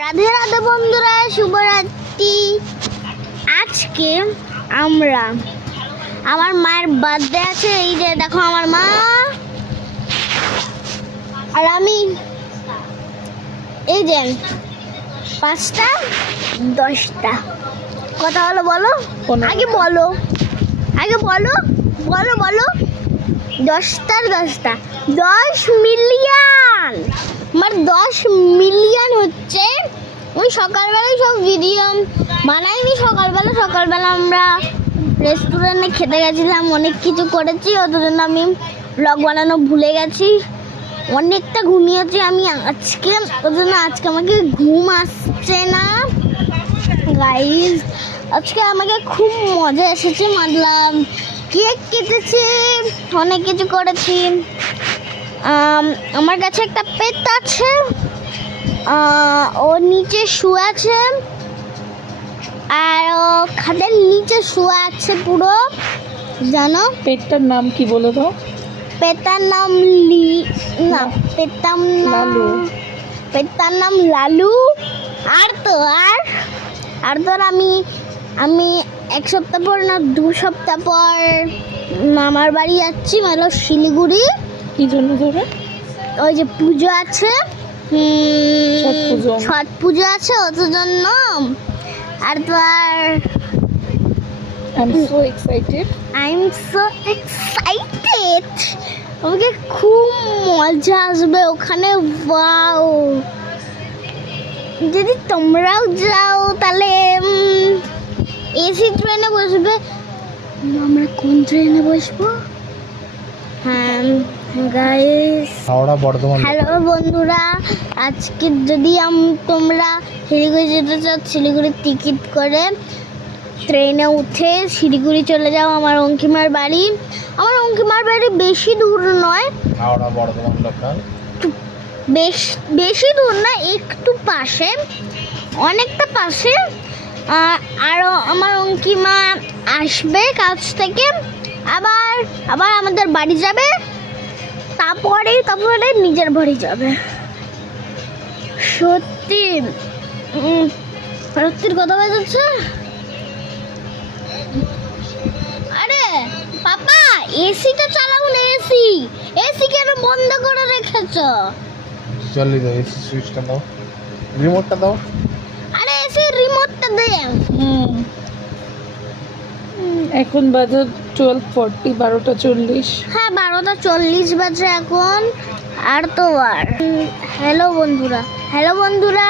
রাধে রাধে বন্ধুরা, শুভরাত্রি। আজকে আমার মায়ের বার্থডে আছে। এই যে দেখো আমার মা আর আমি, এই যে 5টা 10টা কথা হলো। বলো আগে, বলো 10টা 10 মিলিয়ন। আমার 10 মিলিয়ন হচ্ছে। ওই সকালবেলায় সব ভিডিও বানাইনি। সকালবেলা আমরা রেস্টুরেন্টে খেতে গেছিলাম, অনেক কিছু করেছি। ওর জন্য আমি ব্লগ বানানো ভুলে গেছি, অনেকটা ঘুমিয়েছি আমি আজকে। ওর জন্য আজকে আমাকে ঘুম আসছে না গাইজ। আজকে আমাকে খুব মজা এসেছে, মানলাম। কেক কেটেছি, অনেক কিছু করেছি। আমার কাছে একটা পেট আছে, ও নিচে শুয়ে আছে, আর ও খাটের নিচে শুয়ে আছে পুরো। জানো পেটটার নাম কি বলো তো? পেটার নাম পেটার নাম লালু। আর তো আমি 1 সপ্তাহ পর না 2 সপ্তাহ পর মামার বাড়ি যাচ্ছি, মানে শিলিগুড়ি। কি জন্য ধরে? ওই যে পুজো আছে, ছট পুজো আছে, ওর জন্য। আর তো I'm so excited. আমাকে খুব মজা আসবে ওখানে। ওয়াও, যদি তোমরাও যাও তাহলে এসি ট্রেনে বসবে। আমরা কোন ট্রেনে বসবো? হ্যাঁ গাইস, হাওড়া বর্ধমান। হ্যালো বন্ধুরা, আজকে যদি তোমরা শিলিগুড়ি যেতে চাও, শিলিগুড়ির টিকিট করে ট্রেনে উঠে শিলিগুড়ি চলে যাও আমার অঙ্কিমার বাড়ি। আমার অঙ্কিমার বাড়ি বেশি দূর নয়, হাওড়া বর্ধমান লোকাল। বেশি দূর না, একটু পাশে, অনেকটা পাশে। আর আমার অঙ্কিমা আসবে কাজ থেকে, আবার আমাদের বাড়ি যাবে, তারপরে নিজের বাড়ি যাবে। সত্যির কথা বাজাচ্ছে। আরে পাপা, এসিটা চালাও না। এসি কেন বন্ধ করে রেখেছো? জলদি দাও, এসি সুইচটা দাও, রিমোটটা দাও। আরে এসি রিমোটটা দে। এখন বাজে 12:40, 12:40। হ্যাঁ, 12:40 বাজে এখন। আর তো হ্যালো বন্ধুরা,